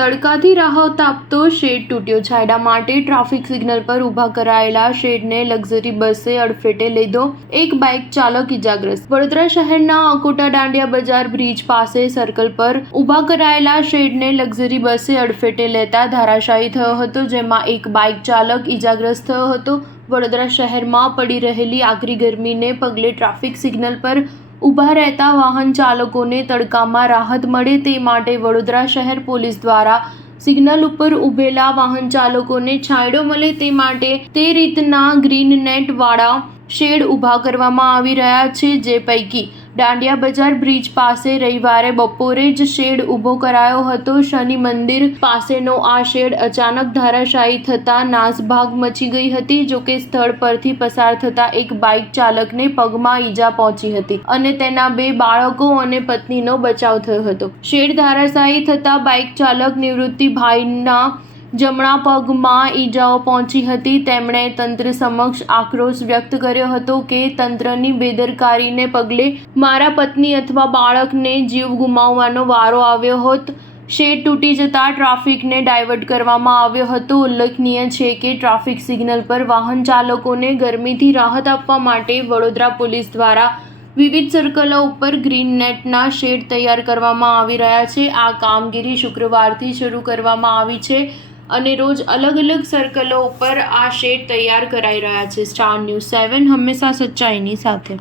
તડકાથી રાહત આપતો શેડ તૂટ્યો. છાંયડા માટે ટ્રાફિક સિગ્નલ પર ઊભા કરાયેલા શેડને લક્ઝરી બસે અડફેટે લીધો. એક બાઇક ચાલક ઇજાગ્રસ્ત. વડોદરા શહેરના અકોટા દાંડિયા બજાર બ્રિજ પાસે સર્કલ પર ઊભા કરાયેલા શેડને લક્ઝરી બસે અડફેટે લેતા ધરાશાયી થયો હતો, જેમાં એક બાઇક ચાલક ઇજાગ્રસ્ત થયો હતો. વડોદરા શહેરમાં પડી રહેલી આકરી ગરમીને પગલે ટ્રાફિક સિગ્નલ પર ઊભા રહેતા વાહન ચાલકોને તડકામાં રાહત મળે તે માટે વડોદરા શહેર પોલીસ દ્વારા સિગ્નલ ઉપર ઊભેલા વાહન ચાલકોને છાંયડો મળે તે માટે તે રીતના ગ્રીન નેટ વાળા શેડ ઊભા કરવામાં આવી રહ્યા છે. જે પૈકી દાંડિયા બજાર બ્રિજ પાસે રવિવારે બપોરે જ શેડ ઊભો કરાયો હતો. શનિ મંદિર પાસેનો આ શેડ અચાનક ધરાશાયી થતાં નાસભાગ મચી ગઈ હતી. જોકે સ્થળ પરથી પસાર થતા એક બાઇક ચાલકને પગમાં ઈજા પહોંચી હતી અને તેના 2 બાળકો અને પત્નીનો બચાવ થયો હતો. શેડ ધરાશાયી થતાં બાઇક ચાલક નિવૃત્તિભાઈના જમણા પગમાં ઈજાઓ પહોંચી હતી. તેમણે તંત્ર સમક્ષ આક્રોશ વ્યક્ત કર્યો હતો કે તંત્રની બેદરકારીને પગલે મારા પત્ની અથવા બાળકને જીવ ગુમાવવાનો વારો આવ્યો હોત. શેડ તૂટી જતા ટ્રાફિકને ડાયવર્ટ કરવામાં આવ્યો હતો. ઉલ્લેખનીય છે કે ટ્રાફિક સિગ્નલ પર વાહન ચાલકોને ગરમીથી રાહત આપવા માટે વડોદરા પોલીસ દ્વારા વિવિધ સર્કલો ઉપર ગ્રીન નેટના શેડ તૈયાર કરવામાં આવી રહ્યા છે. આ કામગીરી શુક્રવારથી શરૂ કરવામાં આવી છે અને રોજ અલગ અલગ સર્કલો ઉપર આ શેડ તૈયાર કરાઈ રહ્યા છે. સ્ટાર ન્યૂઝ 7 હંમેશા સચ્ચાઈની સાથે.